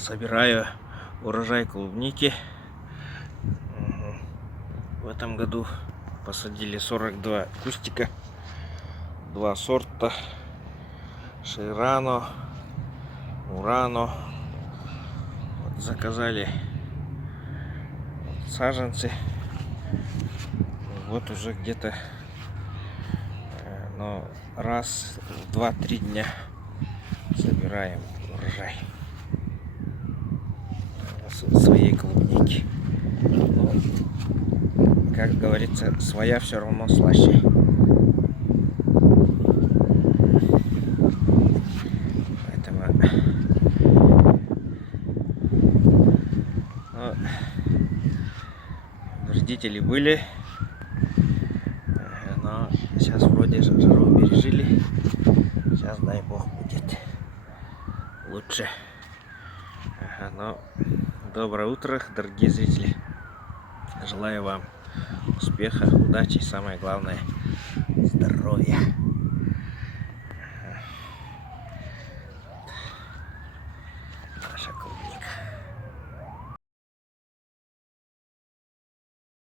Собираю урожай клубники. В этом году посадили 42 кустика, два сорта: Ширано, Мурано. Вот заказали саженцы. Вот уже где-то раз в 2-3 дня собираем урожай своей клубники. Но, как говорится, своя все равно слаще. Поэтому вредители были, но сейчас вроде жару пережили. Сейчас, дай бог, будет лучше. Доброе утро, дорогие зрители. Желаю вам успеха, удачи и, самое главное, здоровья.